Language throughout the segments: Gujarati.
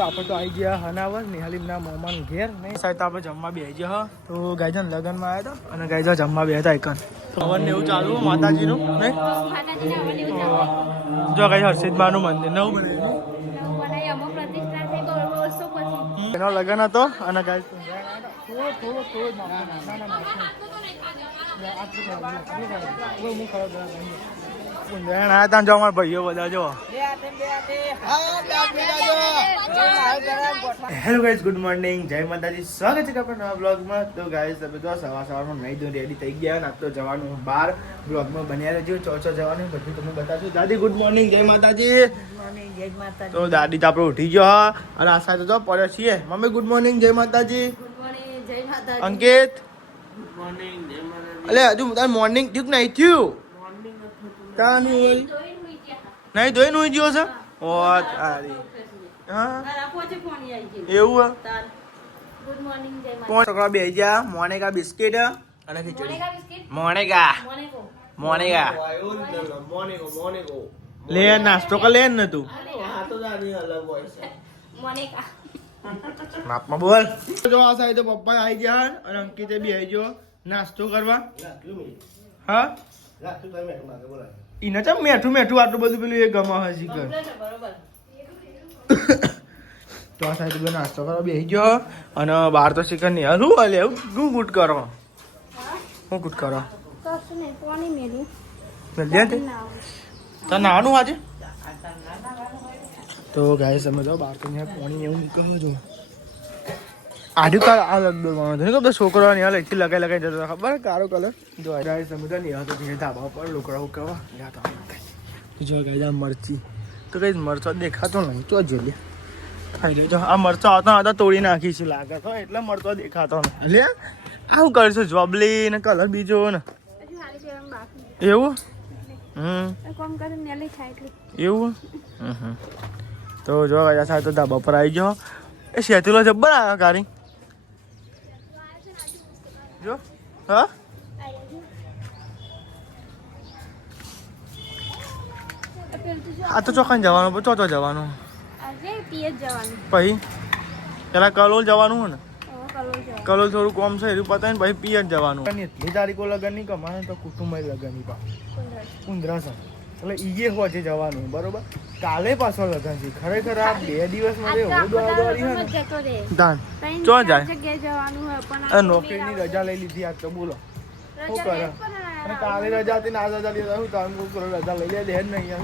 તો આપણે તો આવી ગયા હનાવર નિહાલીના મોમાન ઘેર નહીં સાહેબ આપણે જમવા બેસી ગયા તો ગાયજન લગ્નમાં આવ્યા હતા અને ગાયજા જમવા બે હતા એકન હવન ને એવું ચાલુ માતાજીનું નહીં જો ગાય હર્ષિદમાનું મંદિર નવું બનાવ્યું એનો લગ્ન હતો અને ગાય ભાઈઓ બધા જો હેલો ગાઈઝ ગુડ મોર્નિંગ જય માતાજી સ્વાગત છે આપણા નવા બ્લોગમાં તો ગાઈઝ તમે તો સવારમાં નહીં તો રેડી થઈ ગયા ના તો જવાનું બહાર બ્લોગમાં બન્યા રહેજો ચો જવાનું બધું તમને બતાવશું દાદી ગુડ મોર્નિંગ જય માતાજી તો દાદી તો આપણે ઉઠી ગયો અને આ સાથે તો પડ્યો છીએ મમ્મી ગુડ મોર્નિંગ જય માતાજી અંકિત અલે હજુ તાર મોર્નિંગ થયું નહીં થયું કાનું હોય નહીં ધોઈ નું ગયો છે ઓ તારી હા એવું કોણ છોકરા બે જા મોનેગા બિસ્કિટ અને ખીચડી મોનેગા લે નાસ્તો કર લે ને તું માપમાં બોલ જો આ સાઈડ તો પપ્પા આવી ગયા અને અંકિતે બી આવી ગયો નાસ્તો કરવા હા ઈને ચમ મેઠું આટલું બધું પેલું એ ગમા હજી કર તો આ સાઈડ બધો નાસ્તો કરવા બેસી ગયો અને બહાર તો શીખર નહીં શું હાલે શું ગુટ કરો શું ગુટ કરો તો નાનું આજે તો ગાય સમજ બહાર તો પાણી એવું નીકળવું જો આડું કાર આ લગડો તો છોકરો ને લઈથી લગાઈ જતો ખબર કારો કલર જો ગાય સમજ નહીં હતો ધાબા પર લોકોડા ઉકળવા જો ગાય મરચી તો કઈ મરચો દેખાતો નહીં તો જોઈએ ખાઈ લેજો આ મરચો આવતા તોડી નાખીશું લાગે તો એટલે મરચો દેખાતો નહીં એટલે આવું કરશું જોબલી ને કલર બીજો ને એવું એવું તો જો ગયા સાહેબ તો ધાબા પર આવી ગયો એ શેતુલો જબ્બર આવ્યો કારી જો હા આ તો ચોખાને જવાનું ચોથો જવાનું પછી પેલા કલોલ જવાનું હોય ને કલોલ થોડું કોમ છે એનું પતાય ને પછી પિયર જવાનું એટલી તારીખો લગન નહીં કમાને તો કુટુંબ લગન ની કુંદરા છે એટલે ઈએ હોજે જવાનું બરોબર કાલે પાછો લગન છે ખરેખર આ 2 દિવસમાં ચો જાય નોકરીની રજા લઈ લીધી આજ તો બોલો શું કરે અને કાલે રજા હતી ને આજ રજા લીધા શું કામ રજા લઈ લે દે જ નહીં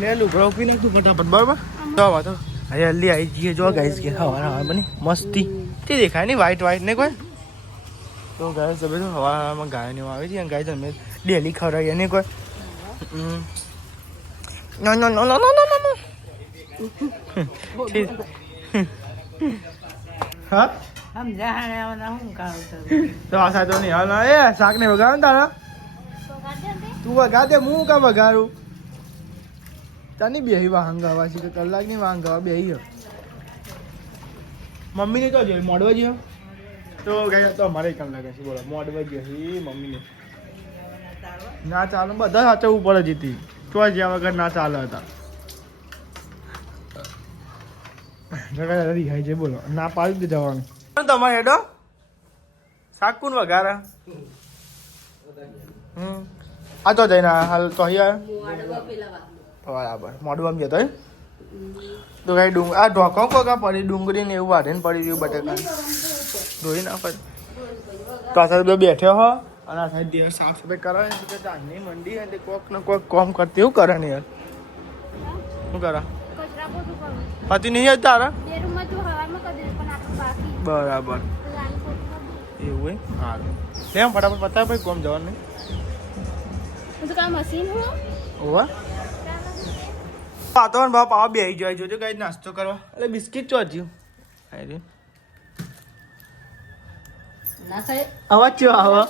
લે લુગડો પી નાખતું ફટાફટ બરાબર તો વાતો જલ્દી આવી જઈએ જો ગાઈસ કે હવા બની મસ્તી તે દેખાય નહીં વ્હાઈટ ને કોઈ તો ગાય તમે તો હવામાં ગાય ને આવે છે ગાય તમે ડેલી ખવડાવીએ ને કોઈ નો હા તો આ સાચો નહીં હાલ એ શાક ને વગાડ તારા તું વગા દે હું કા વગાડું તાની બેહી વાહંગાવા છે કલાકની વાહંગાવા બેહી મમ્મીને તો જોઈ મોડવા જ્યો તો ગાય તો અમારે કલાક છે બોલો મોડવા ગયો છે મમ્મીને ના ચાલે બધા સાચવવું પડે જીતી તો જ્યાં વગર ના ચાલે હતા ખાઈ છે બોલો ના પાડી દે જવાનું તમારે હેડો શાક કોણ વઘારે આ તો જઈને હાલ તો અહીંયા બરાબર મોડું જતો તો કઈ આ ઢોકો કોકા પડી ડુંગળી ને એવું વાઢે ને પડી રહ્યું બટાકા ધોઈ ના પડે તો આ સાથે બેઠ્યો હો અને આ સાઈડ સાફ સફાઈ કરે કે ચાંદની મંડી અને કોક ને કોક કોમ કરતી એવું કરે ને યાર શું કરે પતિ નહીં જ તારા બરાબર એવું સારું કેમ ફટાફટ પતાવે ભાઈ કોમ જવાનું નહીં ઓવા વાતાવરણ ભાવ પાવા બે જાય જોજો કઈ નાસ્તો કરવા એટલે બિસ્કિટ ચોચ્યું અવાજ ચો આવો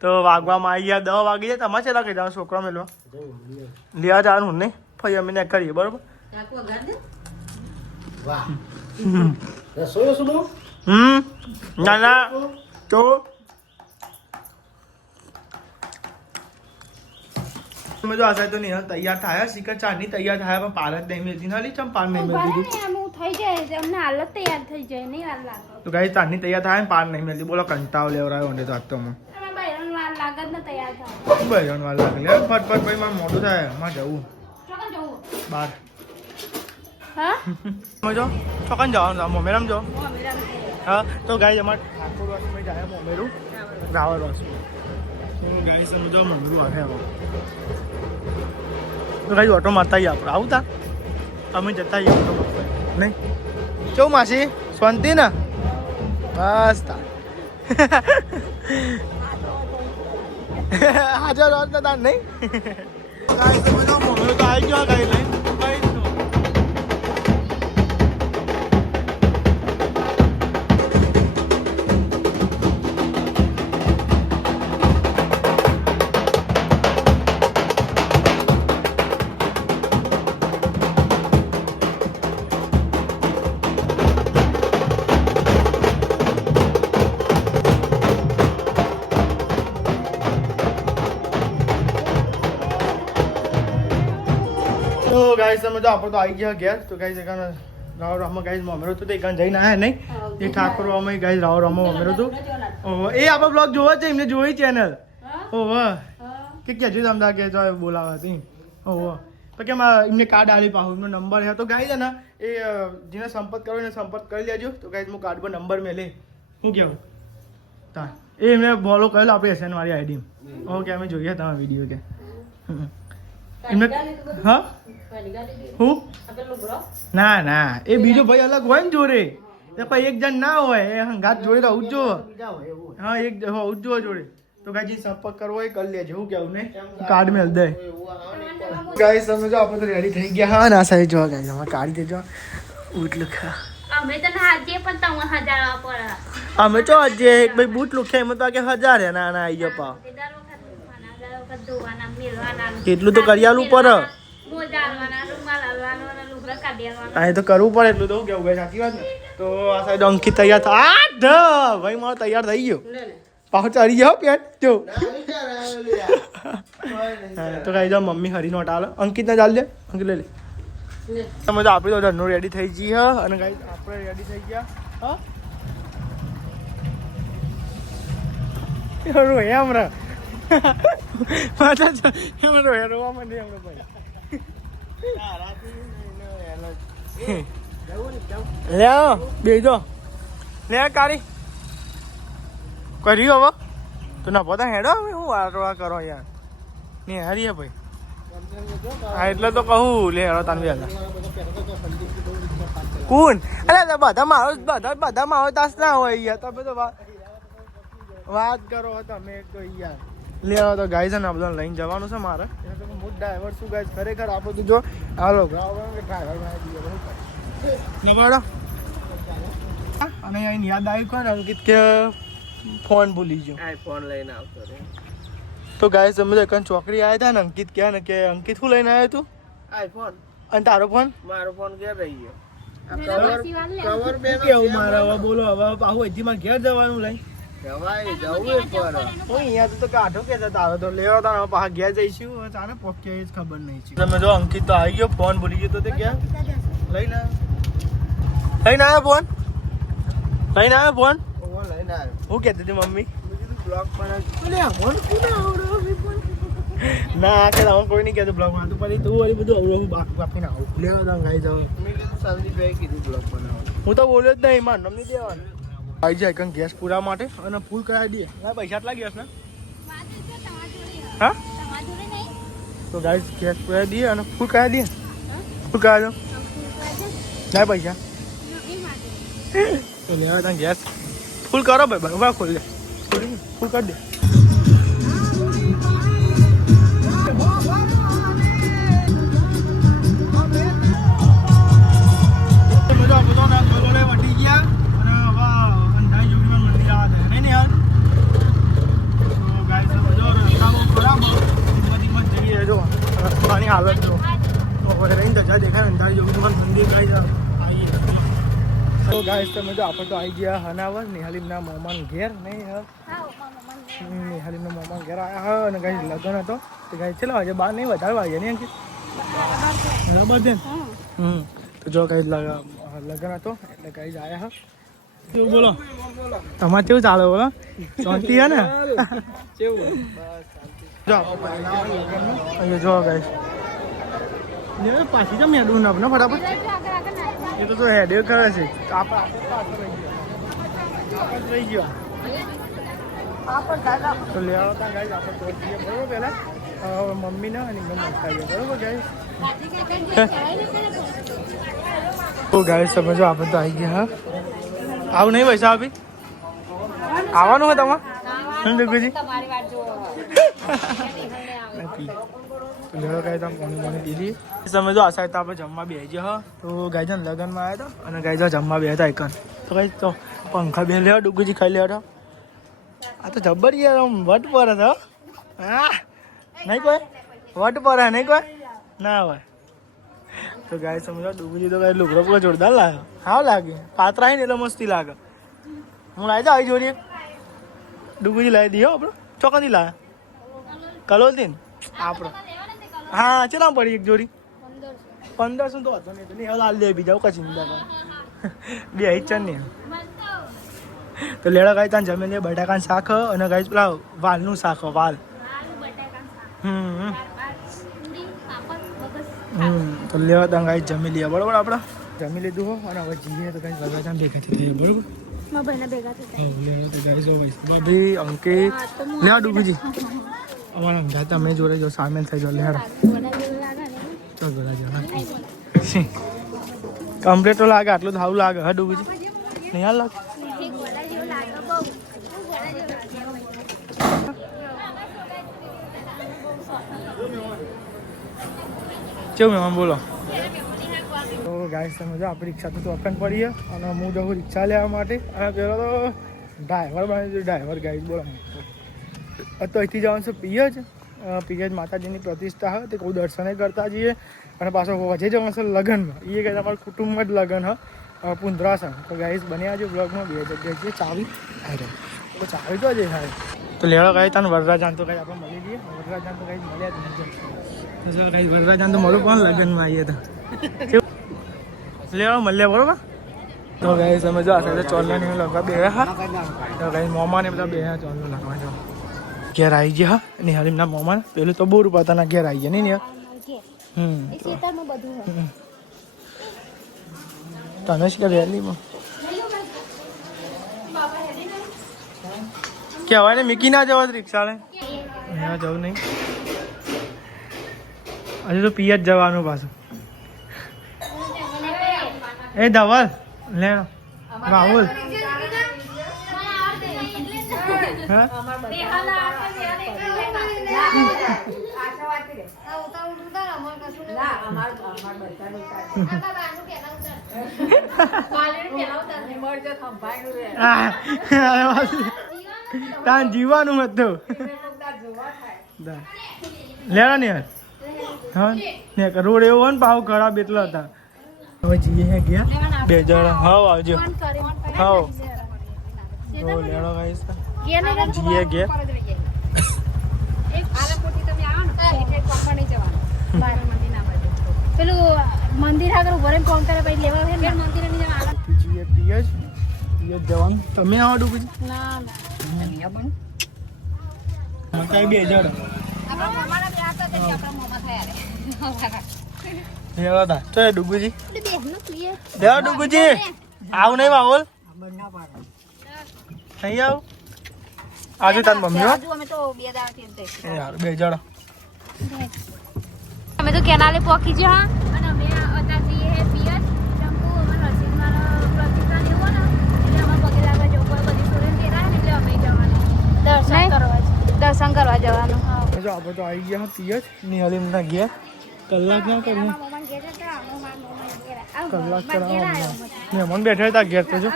તો વાગવામાં આવી ગયા 10 વાગી જાય તમારે ચેલા કહી જાવ છોકરા મેળવા લેવા જવાનું નહીં ફરી અમે ને કરીએ બરોબર ના તો તમે જો આ સાઈડ તો નહીં તૈયાર થાય શિખર ચાની તૈયાર થાય પણ પાલક નહીં મિલતી ના ચમ પાન નહીં મિલતી થઈ જાય અમને હાલત તૈયાર થઈ જાય નહીં વાર લાગે તો ગાઈસ ચાની તૈયાર થાય પાન નહીં મિલતી બોલો કંટાળો લેવરાયો ને તો આજ તો મને બૈરણ વાર લાગે ને તૈયાર થાય બૈરણ વાર લાગે લે ફટફટ ભાઈ મારે મોડું થાય મારે જવું ચોકન જવું બાર હા તમે જો ચોકન જવાનું મોમેરામ જો મોમેરામ હા તો ગાઈસ અમારે ઠાકોર વાસમાં જાય મોમેરું રાવળ વાસમાં ગાઈસ અમે જો મોમેરું આવે હવે તો ગાઈસ ઓટો મારતા આપણે આવતા અમે જતા આવીએ ઓટો મારતા નહીં કેવું માસી શાંતિ ને બસ તા હાજર વાત તાર નહીં ગાઈસ તમે જો મોમેરું તો આવી ગયો ગાઈ લઈને તો ગાઈસ તમે જો આપણે તો આવી ગયા ઘેર તો ગાઈસ એકાને રાવ રામા ગાઈસ મોમેરો તો એકાને જઈને આયા નહીં એ ઠાકોર અમે ગાઈસ રાવ રામા મોમેરો તો એ આપણો બ્લોગ જોવો છે એમને જોઈ ચેનલ ઓહો કે કેજો તમને કે જો બોલાવા હતી ઓહો તો કે એમને કાર્ડ આલી પાહુ એમનો નંબર છે તો ગાઈસ ને એ જેને સંપર્ક કરો એને સંપર્ક કરી લેજો તો ગાઈસ હું કાર્ડ પર નંબર મેલે હું કેવું તા એ એમને બોલો કરેલો આપણે એસએન વાળી આઈડી ઓકે અમે જોઈએ તમારો વિડીયો કે એમને હા હું ના ના એ બીજો ભાઈ અલગ હોય ને જોડે એ કોઈ એક જણ ના હોય એ હંગાત જોડે રહું જ જો હા એક હોવું જ જોડે તો ગાજી સંપર્ક કરવો હોય કરી લેજો હું કેવું ને કાર્ડ મેળ દે ગાઈસ તમે જો આપણે તો રેડી થઈ ગયા હા ના સાહેબ જો ગાઈસ અમે કાઢી દેજો બૂટ લુખા અમે તો હાજે પણ તમે હજાર પર અમે તો આજે એક ભાઈ બૂટ લુખ્યા એમાં તો આગે 1000 હે ના ના આઈ ગયો પા કેટલું તો કરિયાલું પર અહીં તો કરવું પડે એટલું તો કેવું ભાઈ સાચી વાત ને તો આ સાઈડ અંકિત તૈયાર થાય ભાઈ મારો તૈયાર થઈ ગયો પાછો ચડી જાઓ પેટ જો તો કઈ જાઓ મમ્મી હરી નોટ આલે અંકિત ને ચાલ દે અંકિત લઈ લે તમે તો આપણે તો ધરનું રેડી થઈ ગઈ હ અને ગાઈ આપણે રેડી થઈ ગયા હા રોયા હમણાં પાછા એમ રોવા માંડી હમણાં ભાઈ લે બેજો લે કારી કર્યું હવે તો ના પોતા હેડો હું વારવા કરો યાર ને હારીએ ભાઈ હા એટલે તો કહું લે હેડો તાન બે કોણ અરે બધા મારો તાસ ના હોય યાર તમે તો વાત કરો તમે એક તો યાર લેવા તો ગાઈઝ ને બધા લઈને જવાનું છે મારે હું ડ્રાઈવર છું ગાઈઝ ખરેખર આપણે તો જો હાલો ડ્રાઈવર અને અહીં યાદ આવી કોણ અંકિત કે ફોન ભૂલી ગયો ફોન લઈને આવતો તો ગાઈઝ અમે તો એક ચોકડી આવ્યા હતા ને અંકિત કહે ને કે અંકિત શું લઈને આવ્યો તું આઈફોન અને તારો ફોન મારો ફોન ઘેર રહી ગયો કવર બે કેવું મારે હવે બોલો હવે પાછું હજી માં ઘેર જવાનું લઈ જવાય જવું પર અહીંયા તો કાઢો કે તારો તો લેવા તા પાછા ઘેર જઈશું ચાને પોકે જ ખબર નહીં છે તમે જો અંકિત તો આવી ગયો ફોન ભૂલી ગયો તો તે ક્યાં લઈને આવ્યો ફોન લઈને આવ્યો ફોન લઈને આવ્યો હું કહેતી હતી મમ્મી બ્લોગ બનાવ ના કે હું કોઈ નહીં કહેતો બ્લોગ બનાવતું પછી તું વળી બધું અવળું બાપીને આવું લેવા તા ખાઈ જાઉં મેં કીધું સંદીપભાઈ કીધું બ્લોગ બનાવવાનું હું તો બોલ્યો જ નહીં માર નમની દેવાનું આવી જાય કંઈ ગેસ પૂરા માટે અને ફૂલ કરાવી દઈએ ના પૈસા આટલા ગેસ ને હા તો ગાઈસ ગેસ પૂરાવી દઈએ અને ફૂલ કરાવી દઈએ ફૂલ કરાવી દો ના પૈસા તો લેવા ત્યાં ગેસ ફૂલ કરો ભાઈ બરાબર ખોલ દે ફૂલ કરી દે વટી ગયા અને હવે અંધાઈ જોગીમાં મંદિર આવે છે નહીં યાર તો ગાઈસ જો રસ્તામાં ખરાબ મત જઈએ જો રસ્તાની હાલત જો તો હવે રહીને ધજા દેખાય અંધાઈ જોગીમાં મંદિર ગાઈસ આવીએ તો ગાઈસ તમે જો આપણે તો આવી ગયા હનાવર નિહાલીમના મોમાન ઘેર નહીં હ નિહાલીમના મોમાન ઘેર આવ્યા હ અને ગાઈસ લગ્ન હતો તો ગાઈસ ચલો આજે બાર નહીં વધારે વાગે નહીં અંકિત બરાબર છે તો જો ગાઈસ લગ્ન હતો એટલે ગાઈસ આવ્યા હ કેવું બોલો તમારે કેવું ચાલે બોલો શાંતિ હે ને કેવું જો અહીંયા જો ગાઈસ ને પાછી જમ હેડું ના ફટાફટ એ તો હેડે કરે છે આપણે રહી ગયા તો લેવા હતા ગાઈસ આપણે તો જઈએ બરોબર પહેલા મમ્મી ના અને મમ્મી ખાઈએ બરોબર ગાઈસ તો ગાઈસ તમે જો આપણે તો આવી ગયા હા આવું નહીં પૈસા આપી આવવાનું હોય તમારે ડુગુજી પાણી પીધી તમે જો આ સાઈડ આપણે જમવા બે ગયા તો ગાય લગ્નમાં આવ્યા હતા અને ગાય જમવા બે હતા એકન તો કઈ તો પંખા બે લેવા ડુગુજી ખાઈ લેવા આ તો જબ્બર યાર વટ પર હતો હા નહીં કોઈ વટ પર નહીં કોઈ ના હોય તો ગાય સમજો ડુગુજી તો કઈ લુગડો પૂરો જોરદાર લાગે હા લાગે પાત્રા ને એટલે મસ્તી લાગે હું લાવી દઉં આવી જોડીએ ડુગુજી લાવી દઈએ આપણો ચોકનથી લાવે કલોલથી ને આપણો હા ચેલા પડી એક જોડી 1500 તો હતો નહીં હવે લાલ દે બીજા કઈ ચિંતા કર બે હિચન ને તો લેડા ગાય ત્યાં જમીન બટાકાનું શાક અને ગાય પેલા વાલનું શાક વાલ તો લેવા ત્યાં ગાય જમી લઈએ બરોબર આપણે જમી લીધું હો અને હવે જઈએ તો ગાય ભેગા ત્યાં ભેગા થઈએ બરોબર ભાઈ અંકિત લેવા ડુગુજી અમારા સમજાય તમે જોડે જો સામેલ થઈ જાઓ લેડા ચો જોડા જવા કમ્પ્લીટ તો લાગે આટલું સારું લાગે હા ડુગુજી નહીં હાલ લાગે કેવું મહેમાન બોલો તો ગાઈસ તમે જો આપણી રિક્ષા તો અપન પડીએ અને હું જઉં રિક્ષા લેવા માટે અને પેલો તો ડ્રાઈવર બને ડ્રાઈવર ગાઈડ બોલો તો અહીંથી જવાનું છે પિયજ માતાજીની પ્રતિષ્ઠા હોય તે કોઈ દર્શને કરતા જઈએ અને પાછો વજે જવાનું છે લગ્નમાં એ કહે તમારા કુટુંબમાં જ લગ્ન હ પુંદ્રાસન તો ગાઈસ બન્યા છે બ્લોગમાં બે જગ્યાએ છે ચાવી તો ચાવી તો જ થાય તો લેવા ગાય તને વરરાજાન તો કાંઈ આપણે મળી જઈએ વરરાજાન તો કાંઈ મળ્યા જ નથી તો સર કાંઈ વરરાજાન તો મળું પણ લગ્નમાં આવીએ હતા લેવા મળ્યા બરોબર તો ગાઈસ અમે જો આ સાથે ચોલની લગવા બે હા તો ગાઈસ મોમાને બધા બે ચોલનું લગવા જો ઘેર આવી ગયા હા નિહાલીમના મોમાન પેલું તો બહુ રૂપાતાના ઘેર આવી ગયા નહીં ને તમે જ કે વેલીમાં કહેવાય ને મીકી ના જવા રિક્ષા લે જવું નહીં હજુ તો પિયત જવાનું પાછું એ ધવલ લે રાહુલ તાન જીવાનું હતું લેવા ને યાર હા ને રોડ એવો હોય ને ભાવ ખરાબ એટલા હતા હવે જઈએ ગયા બે જણા હાવ આવજો હાવ તો લેડો ગાઈસ જીએ ગયા પેલું મંદિર આગળ ઉભો રહીને કોણ કરે પછી લેવા મંદિર ની જીએ પિયજ જવાનું તમે આવો ડૂબી ના મકાઈ બે જણ લેવા તો ડુગુજી લેવા ડુગુજી આવ નહીં બાવલ નહીં આવ આજે તાર મમ્મી હો યાર બે જણ અમે તો કેનાલે પોકી જો હા અને અમે હતા જઈએ પિયર જંબુ અમે રસીદમાં પ્રતિષ્ઠા લેવો ને એટલે અમે પગે લાગવા જવું કોઈ બધી સ્ટુડન્ટ કેરા ને એટલે અમે જવાનું દર્શન કરવા જવાનું જો આપણે તો આવી ગયા પિયર નિહાલીમના ઘેર કલાક ના કરીએ કલાક કરાવવા મહેમાન બેઠા હતા ઘેર તો જો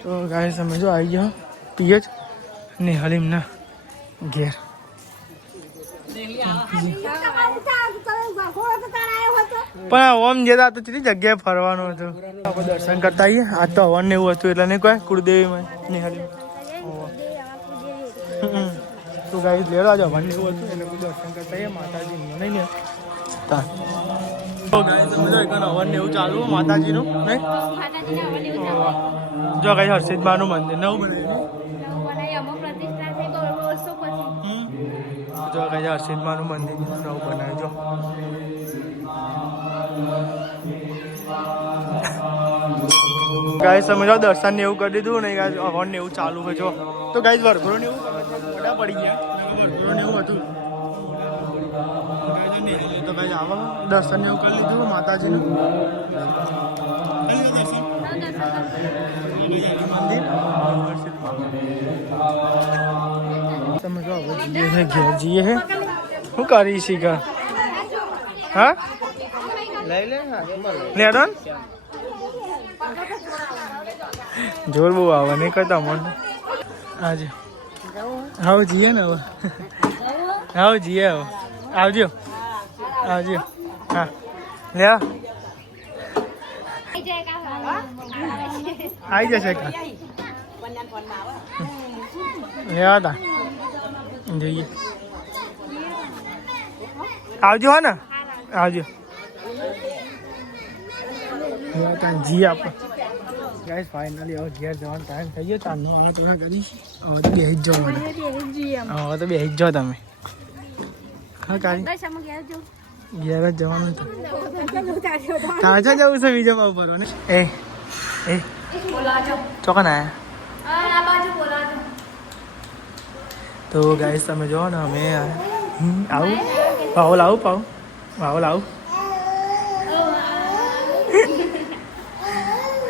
તો ગાય અમે જો આવી ગયા પિયર નિહાલીમના ઘેર પણ ઓમ જતા તો કેટલી જગ્યાએ ફરવાનું હતું. આપણે દર્શન કરતા આવીએ. આજ તો હવન ને એવું હતું એટલે નહીં કોઈ કુળદેવીમાં નિહાળી. તો ગાઈસ લેડો આજે હવન ને એવું હતું એટલે કોઈ દર્શન કરતા આવીએ માતાજી નહીં ને. તો ગાઈસ સમજો એક હવન ને એવું ચાલુ માતાજીનું નહીં. જો ગાઈસ હર્ષિદમાનું મંદિર નવું બનાવ્યું. જો ગાઈસ હર્ષિદમાનું મંદિર નવું બનાવ્યું જો. ગાઈસ તમે જો દર્શન ને એવું કરી દીધું ને ગાઈસ હવન ને એવું ચાલુ છે જો. તો ગાઈસ વરઘોડો ને એવું મોટા પડી ગયા વરઘોડો ને એવું હતું. તો ગાઈસ આવો દર્શન ને એવું કરી લીધું માતાજીનું. તમે જો હવે જઈએ છે ઘેર જઈએ છે. શું કરી શીખા હા લઈ લે લેડો જોર બહુ આવે નહીં કરતા મને આજે. હવે જઈએ ને હવે હવે જઈએ હવે આવજો આવજો હા લે આવી જશે કા લેવા તા જઈએ આવજો હા ને આવજો જી આપણે ગાઈસ ફાઇનલી હવે ઘેર જવાનો ટાઈમ થઈ ગયો. ચાંદનો આવો તો કરી હવે તો બેસી જ જાઓ મને. હવે તો બેસી જ જાઓ તમે. હા કાંઈ ઘેર જ જવાનું હતું. કાચા જવું છે બીજા બાબુ પર ને એ એ ચોકન આયા. તો ગાઈસ તમે જો ને અમે આવું પાવ લાવું પાવ લાવું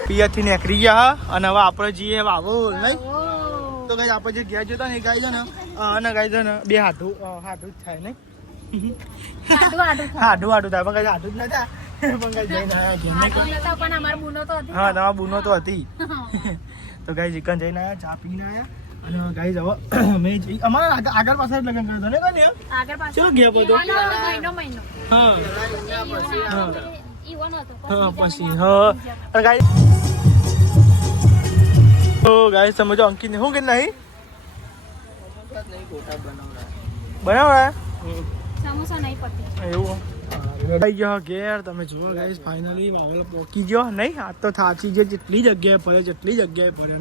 પિયરથી નીકળી ગયા અને હવે આપણે જઈએ વાવો નહીં. તો ગાઈસ આપણે જે ઘેર જતા ને એ ગાય છે ને અને ગાય છે ને બે હાથું જ થાય નહીં. હાડું થાય પણ કઈ હાડું જ નતા પણ કઈ જઈને હા તમારા બુનો તો હતી. તો ગાય ચિકન જઈને આવ્યા ચા પીને આવ્યા અને ગાય હવે અમે અમારા આગળ પાછળ લગ્ન કર્યો ને કઈ શું ગયા બધો હા પછી હા અને ગાય તો ગાય સમજો અંકિત ને શું કે નહીં બનાવડા સમોસા નહીં પતી એવું આવી ગયો ઘેર. તમે જુઓ ગાઈસ ફાઇનલી માહોલ પહોંચી ગયો નહીં. આ તો થાચી જે જેટલી જગ્યાએ ફરે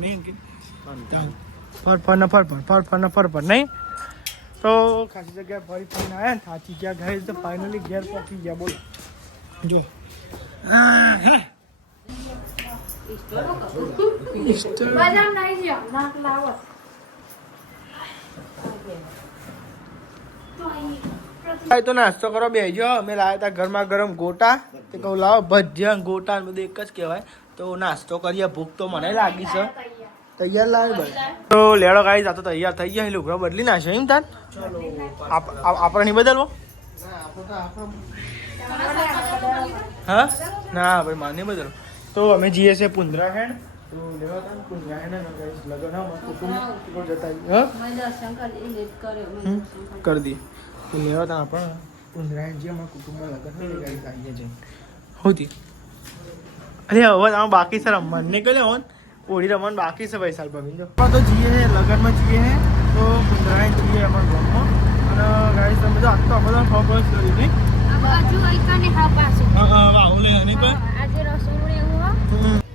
નહીં ફર નહીં. તો ખાસી જગ્યાએ ફરીને આવ્યા ને થાચી ગયા ગાઈસ તો ફાઇનલી ઘેર પહોંચી ગયા. બોલો જો તો નાસ્તો કરો બેજો. અમે લાવ્યા હતા ગરમા ગરમ ગોટા. તે કહું લાવો ભજીયા ગોટા બધું એક જ કહેવાય. તો નાસ્તો કરીએ. ભૂખ તો મને લાગી છે. તૈયાર લાવે બસ તો લેડો ગાઈસ. આ તો તૈયાર થઈ ગયા. લુગડો બદલી નાખ્યો એમ તાર આપણે નહીં બદલવો હા ના ભાઈ મારે નહીં બદલવો. તો અમે જઈએ છીએ પુંજરાહેણ. તો લેવા હતા પુંજરાહેણ લગ્ન જતા કરી દઈએ. તો લેવા હતા આપણે પુંજરાહેણ જે અમારા કુટુંબમાં લગ્ન આવીએ છીએ હોતી. અરે હવે આમાં બાકી છે રમવાનું નીકળે હોન ઓળી રમવાનું બાકી છે ભાઈ સાલ ભાઈ. તો જઈએ લગ્નમાં જઈએ તો પુંજરાહેણ જઈએ અમારા ગામમાં. અને ગાડી તમે તો આખો બધા ખબર કરી નહીં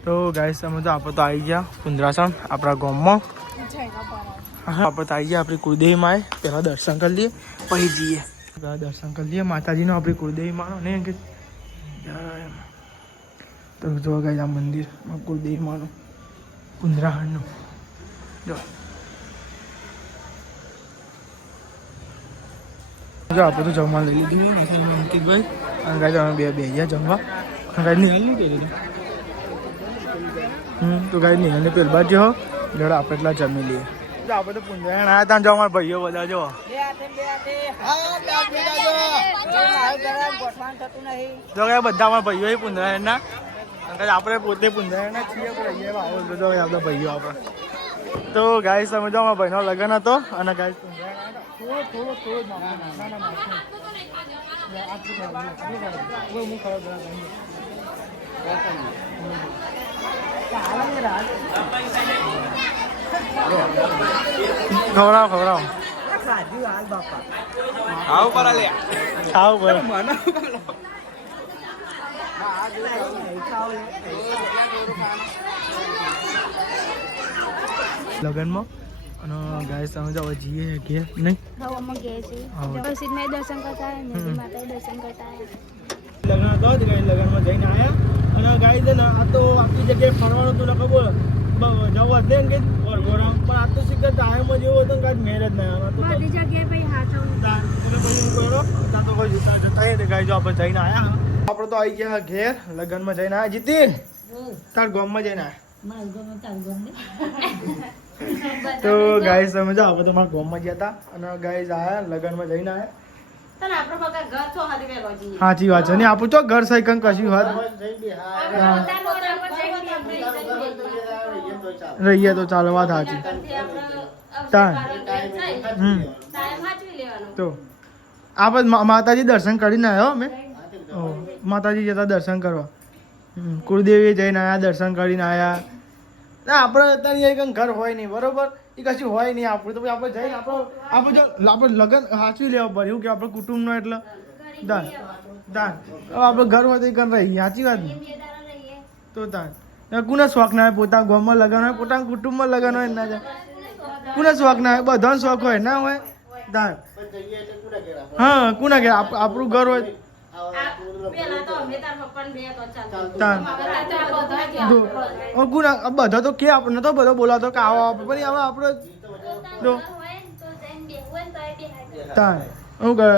તો ગાઈસ તમે તો આપણે તો આવી ગયા કુંદરાસણ આપણા ગામમાં. આપણે તો આવી ગયા આપણી કુળદેવી માએ. પહેલાં દર્શન કરી લઈએ પછી જઈએ. દર્શન કરી લઈએ માતાજીનો આપણી કુળદેવી માનો ને કે તો જો ગાઈસ આ મંદિર કુળદેવી માનું કુંદરાસણનું જો આપણે તો જમવા લઈ લીધું અંકિતભાઈ અને ગાય અમે બે ગયા જમવા. ગાય નિહાલ નહીં કરી તો ગાય નિહાલને પેલ બાદ જો જોડે આપણે એટલા જમી લઈએ. આપણે તો પુંજરાયણ આવ્યા હતા જો અમારા ભાઈઓ બધા જો બધા અમારા ભાઈઓ પુંજરાયણના. આપણે પોતે પુંજરાયણના છીએ આપણા ભાઈઓ આપણે. તો ગાય તમે જો અમારા ભાઈનો લગ્ન હતો અને ગાય પુંજરાયણ થોડો ખવડાવો આવ પર લે ખાવ બોલ લગનમાં અને ગાય તમે જાવ જઈએ કે નહીં હવે અમે ગયા છીએ હર્ષિતમાં દર્શન કરતા આવ્યા મેરી માતાએ દર્શન કરતા આવ્યા લગ્ન હતો જ ગાય લગ્નમાં જઈને આવ્યા અને ગાય છે ને આ તો આખી જગ્યાએ ફરવાનું તું ખબર જવું હશે ને કે વરઘોડામાં પણ આ તો શીખર ટાઈમમાં જેવો હતો ને કાંઈ મેરેજ નહીં આવ્યા તો બધી જગ્યાએ ભાઈ હાથ પછી હું કરો ત્યાં તો કોઈ જતા જતા ગાય જો આપણે જઈને આવ્યા આપણે તો આવી ગયા ઘેર લગ્નમાં જઈને આવ્યા જીતીન તાર ગામમાં જઈને આવ્યા તો ગાય તમે જાઓ આપણે તમારા ગામમાં ગયા હતા અને ગાય આવ્યા લગ્નમાં જઈને આવ્યા સાચી વાત છે ને આપણું તો ઘર સહી કંઈ કશું વાત રહીએ તો ચાલો વાત સાચી તો આપણે માતાજી દર્શન કરીને આવ્યો અમે માતાજી જતા દર્શન કરવા કુળદેવી જઈને આવ્યા દર્શન કરીને આવ્યા ના આપણે અત્યારે કંઈ ઘર હોય નહીં બરોબર એ કશું હોય નહીં આપણું તો આપણે જઈને આપણે જો આપણે લગ્ન સાચવી લેવા પડે એવું કે આપણે કુટુંબનો એટલે દાન દાન હવે આપણે ઘર હોય તો એ રહી સાચી વાત ને તો દાન કોને શોખ ના હોય પોતાના ગામમાં લગન હોય પોતાના કુટુંબમાં લગન હોય ના જાય કોને શોખ ના હોય બધાનો શોખ હોય ના હોય દાન હા કોના કે આપણું ઘર હોય બધા તો કે આપણે નતો બધો બોલાતો કે આવો પણ હવે આપણે શું કરે